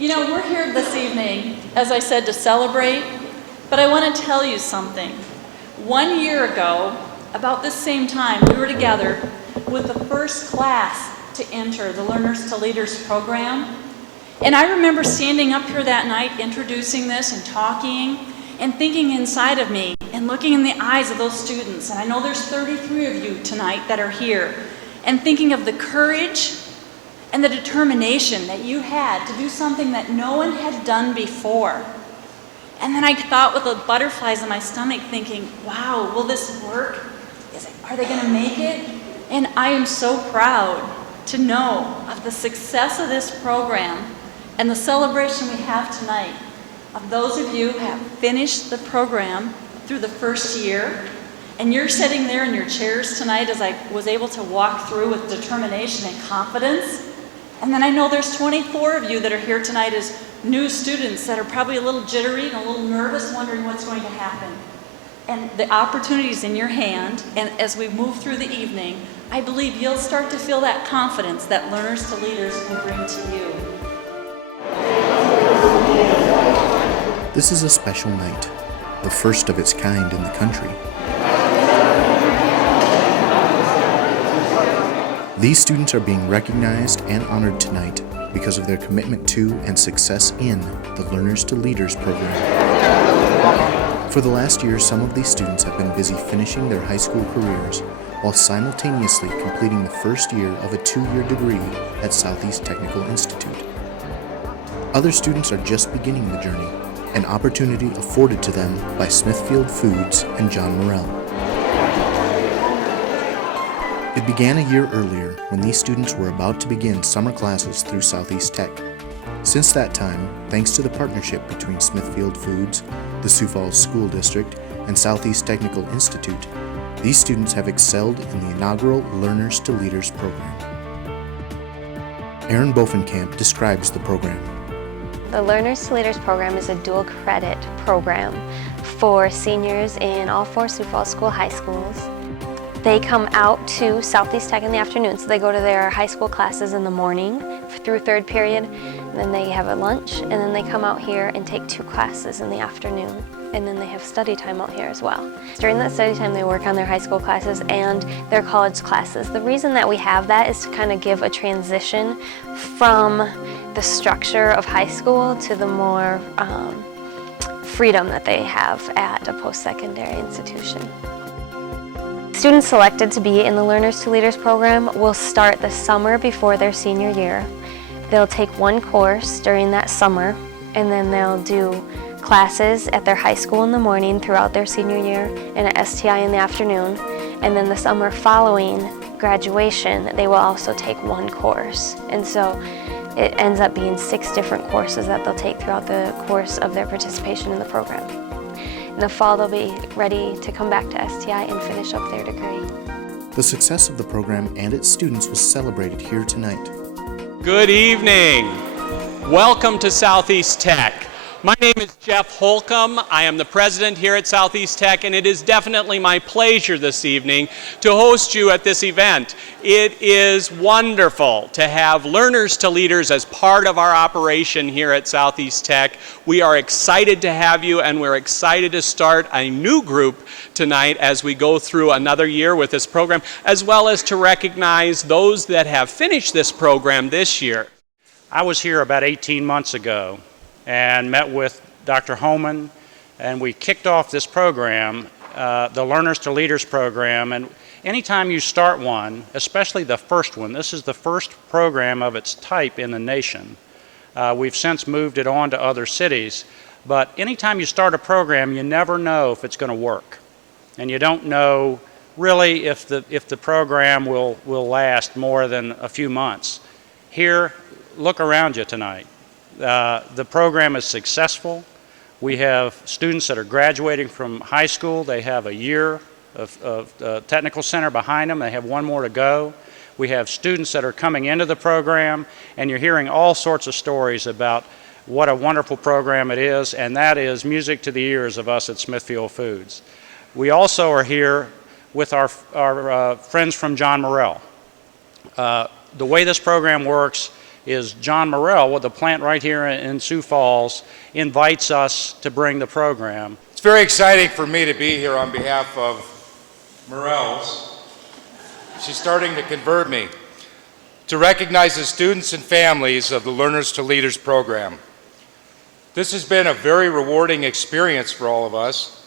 You know, we're here this evening, as I said, to celebrate, but I want to tell you something. 1 year ago, about this same time, we were together with the first class to enter the Learners to Leaders program. And I remember standing up here that night, introducing this and talking, and thinking inside of me and looking in the eyes of those students. And I know there's 33 of you tonight that are here, and thinking of the courage and the determination that you had to do something that no one had done before. And then I thought with the butterflies in my stomach, thinking, wow, will this work? Are they going to make it? And I am so proud to know of the success of this program and the celebration we have tonight of those of you who have finished the program through the first year. And you're sitting there in your chairs tonight as I was able to walk through with determination and confidence. And then I know there's 24 of you that are here tonight as new students that are probably a little jittery and a little nervous, wondering what's going to happen. And the opportunity's in your hand, and as we move through the evening, I believe you'll start to feel that confidence that Learners to Leaders will bring to you. This is a special night, the first of its kind in the country. These students are being recognized and honored tonight because of their commitment to and success in the Learners to Leaders program. For the last year, some of these students have been busy finishing their high school careers while simultaneously completing the first year of a 2-year degree at Southeast Technical Institute. Other students are just beginning the journey, an opportunity afforded to them by Smithfield Foods and John Morrell. It began a year earlier when these students were about to begin summer classes through Southeast Tech. Since that time, thanks to the partnership between Smithfield Foods, the Sioux Falls School District, and Southeast Technical Institute, these students have excelled in the inaugural Learners to Leaders program. Erin Bovenkamp describes the program. The Learners to Leaders program is a dual credit program for seniors in all 4 Sioux Falls School high schools. They come out to Southeast Tech in the afternoon, so they go to their high school classes in the morning through 3rd period, and then they have a lunch, and then they come out here and take 2 classes in the afternoon, and then they have study time out here as well. During that study time, they work on their high school classes and their college classes. The reason that we have that is to kind of give a transition from the structure of high school to the more freedom that they have at a post-secondary institution. Students selected to be in the Learners to Leaders program will start the summer before their senior year. They'll take 1 course during that summer, and then they'll do classes at their high school in the morning throughout their senior year and at STI in the afternoon. And then the summer following graduation, they will also take 1 course. And so it ends up being 6 different courses that they'll take throughout the course of their participation in the program. In the fall, they'll be ready to come back to STI and finish up their degree. The success of the program and its students was celebrated here tonight. Good evening. Welcome to Southeast Tech. My name is Jeff Holcomb. I am the president here at Southeast Tech, and it is definitely my pleasure this evening to host you at this event. It is wonderful to have Learners to Leaders as part of our operation here at Southeast Tech. We are excited to have you, and we're excited to start a new group tonight as we go through another year with this program, as well as to recognize those that have finished this program this year. I was here about 18 months ago and met with Dr. Homan, and we kicked off this program, the Learners to Leaders program. And anytime you start one, especially the first one, this is the first program of its type in the nation. We've since moved it on to other cities, but anytime you start a program, you never know if it's going to work. And you don't know really if the program will last more than a few months. Here, look around you tonight. The program is successful. We have students that are graduating from high school. They have a year of technical center behind them. They have 1 more to go. We have students that are coming into the program, and you're hearing all sorts of stories about what a wonderful program it is, and that is music to the ears of us at Smithfield Foods. We also are here with our friends from John Morrell. The way this program works, is John Morrell with a plant right here in Sioux Falls invites us to bring the program. It's very exciting for me to be here on behalf of Morrell's. She's starting to convert me. To recognize the students and families of the Learners to Leaders program. This has been a very rewarding experience for all of us.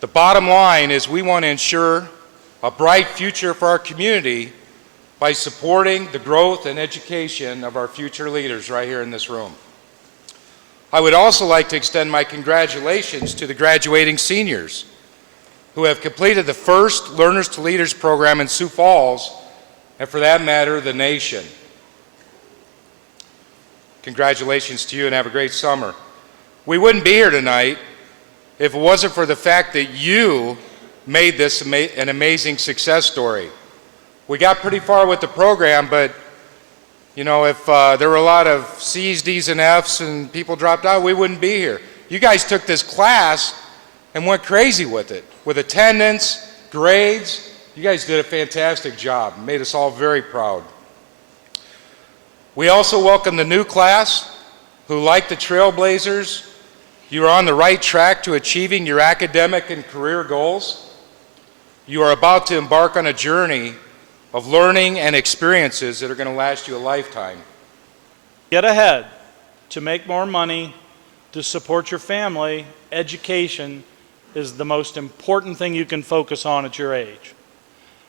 The bottom line is we want to ensure a bright future for our community by supporting the growth and education of our future leaders right here in this room. I would also like to extend my congratulations to the graduating seniors who have completed the first Learners to Leaders program in Sioux Falls, and for that matter, the nation. Congratulations to you and have a great summer. We wouldn't be here tonight if it wasn't for the fact that you made this an amazing success story. We got pretty far with the program, but you know, if there were a lot of C's, D's, and F's and people dropped out, we wouldn't be here. You guys took this class and went crazy with it, with attendance, grades. You guys did a fantastic job, made us all very proud. We also welcome the new class who, like the Trailblazers, you are on the right track to achieving your academic and career goals. You are about to embark on a journey of learning and experiences that are going to last you a lifetime. Get ahead to make more money, to support your family. Education is the most important thing you can focus on at your age.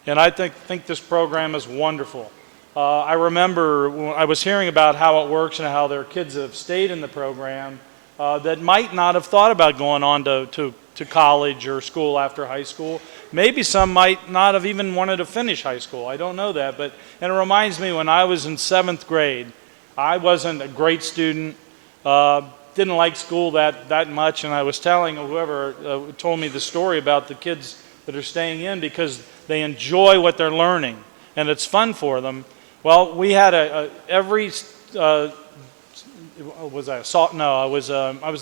And I think this program is wonderful. I remember when I was hearing about how it works and how their kids have stayed in the program that might not have thought about going on to college or school after high school. Maybe some might not have even wanted to finish high school. I don't know that. And it reminds me when I was in 7th grade, I wasn't a great student, didn't like school that much, and I was telling whoever told me the story about the kids that are staying in because they enjoy what they're learning and it's fun for them. Well, we had I was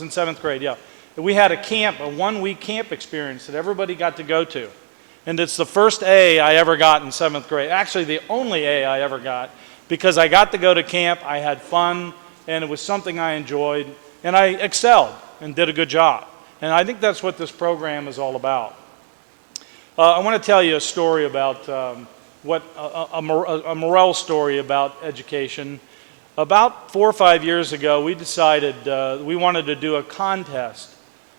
in 7th grade, yeah. We had a camp, a 1-week camp experience that everybody got to go to. And it's the first A I ever got in 7th grade. Actually, the only A I ever got because I got to go to camp, I had fun, and it was something I enjoyed, and I excelled and did a good job. And I think that's what this program is all about. I want to tell you a story about a Morrell story about education. About 4 or 5 years ago, we decided we wanted to do a contest,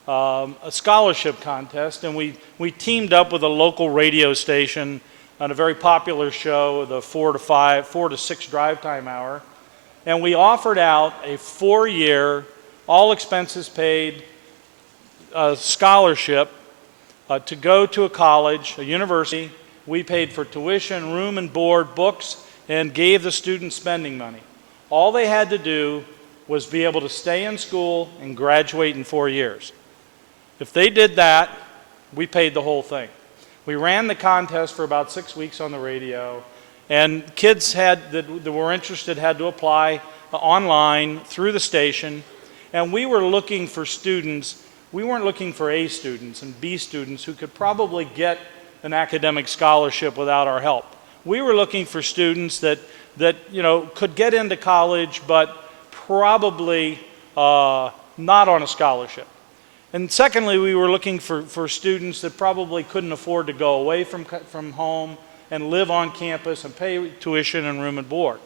a scholarship contest, and we teamed up with a local radio station on a very popular show, the 4 to 6 drive time hour, and we offered out a 4-year, all expenses paid scholarship to go to a college, a university. We paid for tuition, room and board, books, and gave the students spending money. All they had to do was be able to stay in school and graduate in 4 years. If they did that, we paid the whole thing. We ran the contest for about 6 weeks on the radio, and kids that were interested had to apply online through the station, and we were looking for students. We weren't looking for A students and B students who could probably get an academic scholarship without our help. We were looking for students that could get into college, but probably not on a scholarship. And secondly, we were looking for students that probably couldn't afford to go away from home and live on campus and pay tuition and room and board.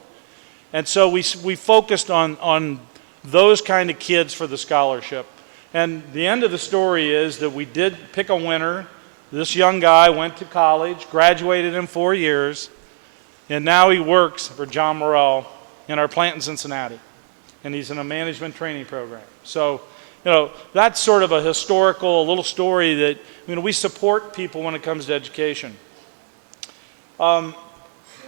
And so we focused on those kind of kids for the scholarship. And the end of the story is that we did pick a winner. This young guy went to college, graduated in 4 years, and now he works for John Morrell in our plant in Cincinnati. And he's in a management training program. So, that's sort of a historical little story that, we support people when it comes to education. I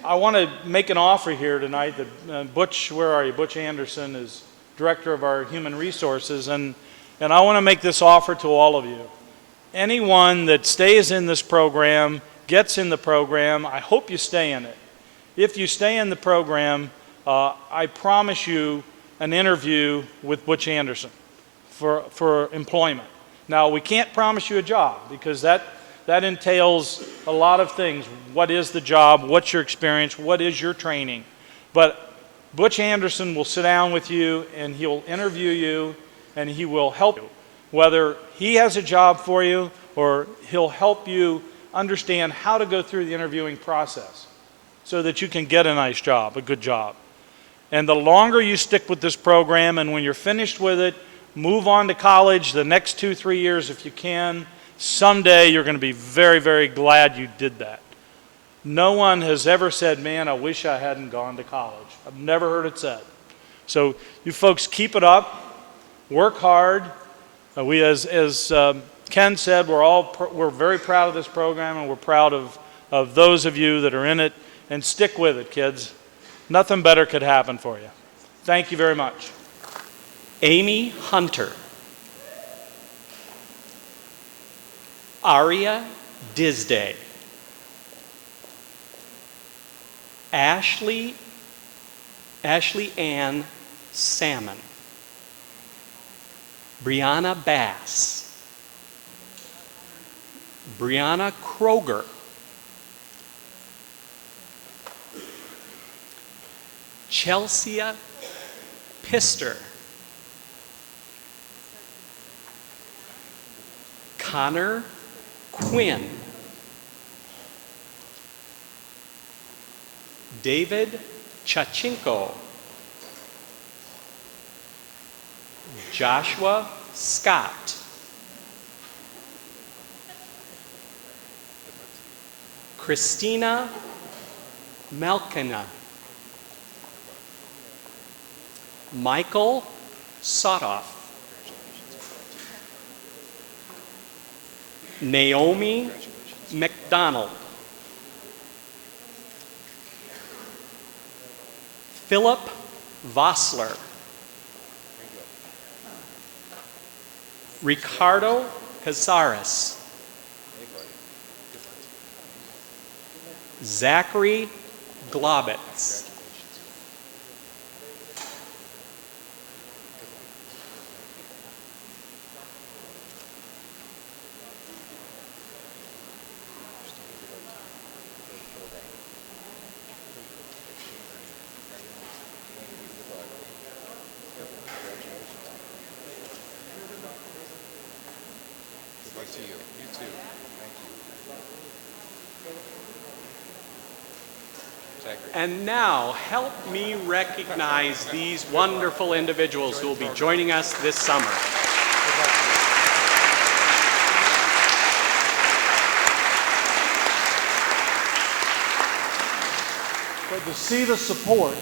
want to make an offer here tonight that Butch, where are you? Butch Anderson is director of our human resources, and I want to make this offer to all of you. Anyone that stays in this program, gets in the program, I hope you stay in it. If you stay in the program, I promise you an interview with Butch Anderson for employment. Now, we can't promise you a job because that entails a lot of things. What is the job? What's your experience? What is your training? But Butch Anderson will sit down with you and he'll interview you and he will help you. Whether he has a job for you or he'll help you understand how to go through the interviewing process so that you can get a nice job, a good job. And the longer you stick with this program, and when you're finished with it, move on to college the next 2-3 years if you can. Someday you're going to be very, very glad you did that. No one has ever said, man, I wish I hadn't gone to college. I've never heard it said. So you folks keep it up, work hard. We, as Ken said, we're very proud of this program, and we're proud of those of you that are in it. And stick with it, kids. Nothing better could happen for you. Thank you very much. Amy Hunter. Aria Disday. Ashley Ann Salmon. Brianna Bass. Brianna Kroger. Chelsea Pister. Connor Quinn. David Chachinko. Joshua Scott. Christina Malkina. Michael Sotoff. Naomi McDonald. Philip Vossler. Ricardo Casares. Zachary Globitz. And now, help me recognize these wonderful individuals who will be joining us this summer. But to see the support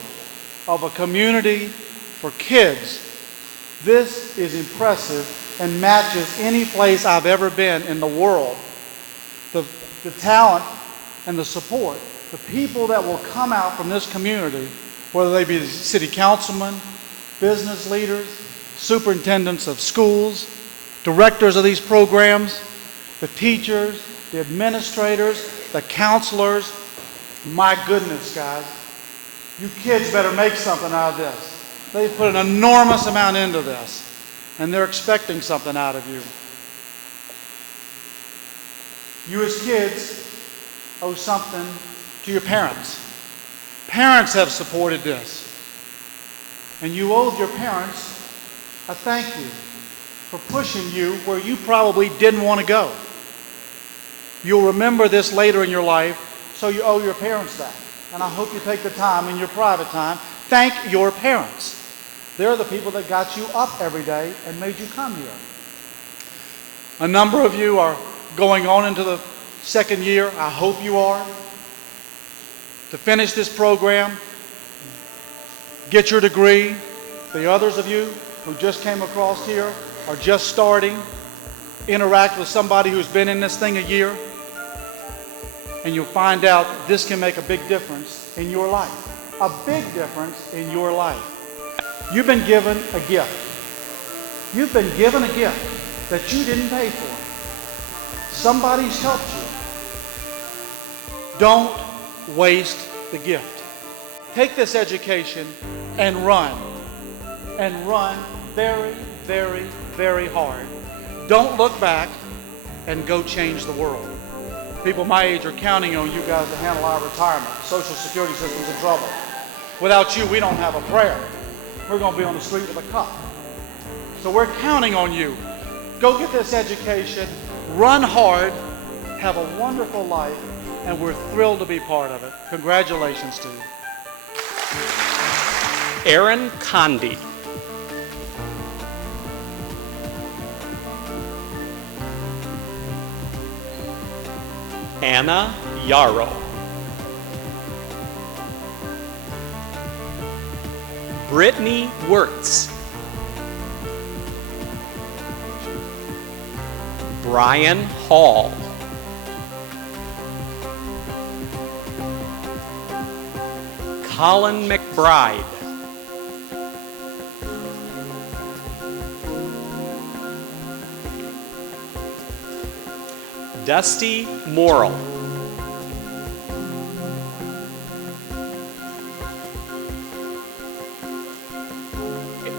of a community for kids, this is impressive and matches any place I've ever been in the world. The talent and the support. The people that will come out from this community, whether they be city councilmen, business leaders, superintendents of schools, directors of these programs, the teachers, the administrators, the counselors. My goodness, guys, you kids better make something out of this. They've put an enormous amount into this, and they're expecting something out of you. You as kids owe something to your parents. Parents have supported this. And you owe your parents a thank you for pushing you where you probably didn't want to go. You'll remember this later in your life, so you owe your parents that. And I hope you take the time in your private time, thank your parents. They're the people that got you up every day and made you come here. A number of you are going on into the second year. I hope you are. To finish this program, get your degree. The others of you who just came across here are just starting. Interact with somebody who's been in this thing a year, and you'll find out this can make a big difference in your life. A big difference in your life. You've been given a gift. You've been given a gift that you didn't pay for. Somebody's helped you. Don't waste the gift. Take this education and run. And run very, very, very hard. Don't look back and go change the world. People my age are counting on you guys to handle our retirement. Social Security system's in trouble. Without you, we don't have a prayer. We're going to be on the street with a cup. So we're counting on you. Go get this education, run hard, have a wonderful life, and we're thrilled to be part of it. Congratulations to you. Aaron Condi. Anna Yarrow. Brittany Wirtz. Brian Hall. Colin McBride. Dusty Morrill.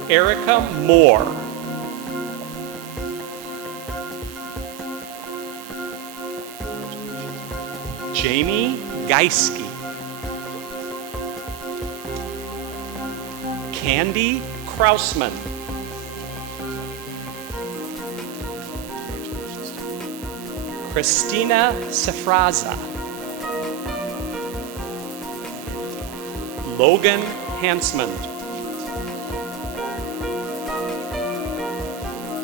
Erica Moore. Jamie Geiske. Candy Krausman. Christina Sefraza. Logan Hansman.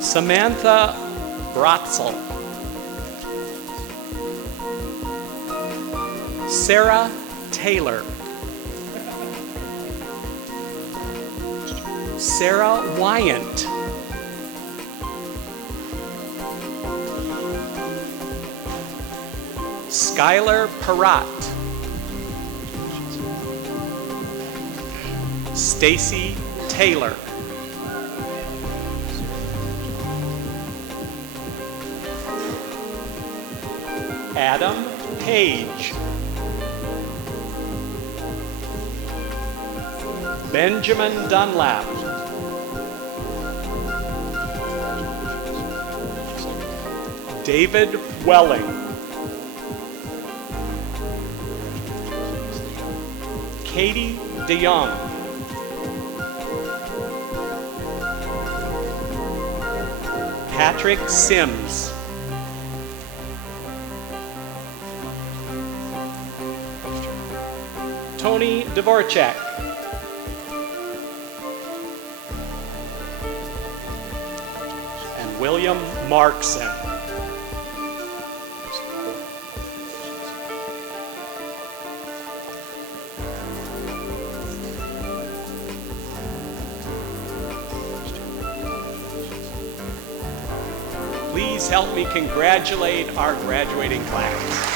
Samantha Bratzel. Sarah Taylor. Sarah Wyant. Skylar Parat. Stacy Taylor. Adam Page. Benjamin Dunlap. David Welling. Katie DeYoung. Patrick Sims. Tony Dvorak. And William Markson. Please help me congratulate our graduating class.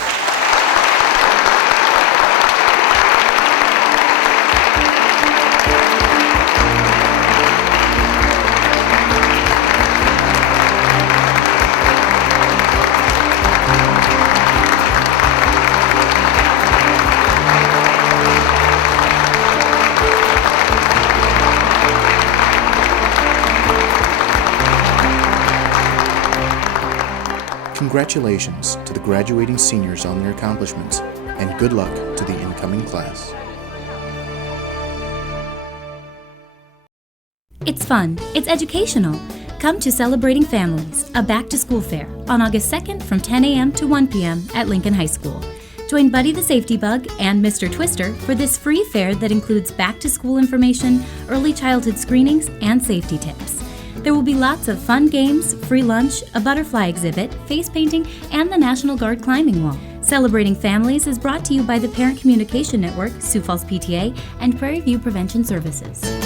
Congratulations to the graduating seniors on their accomplishments, and good luck to the incoming class. It's fun. It's educational. Come to Celebrating Families, a back-to-school fair, on August 2nd from 10 a.m. to 1 p.m. at Lincoln High School. Join Buddy the Safety Bug and Mr. Twister for this free fair that includes back-to-school information, early childhood screenings, and safety tips. There will be lots of fun games, free lunch, a butterfly exhibit, face painting, and the National Guard climbing wall. Celebrating Families is brought to you by the Parent Communication Network, Sioux Falls PTA, and Prairie View Prevention Services.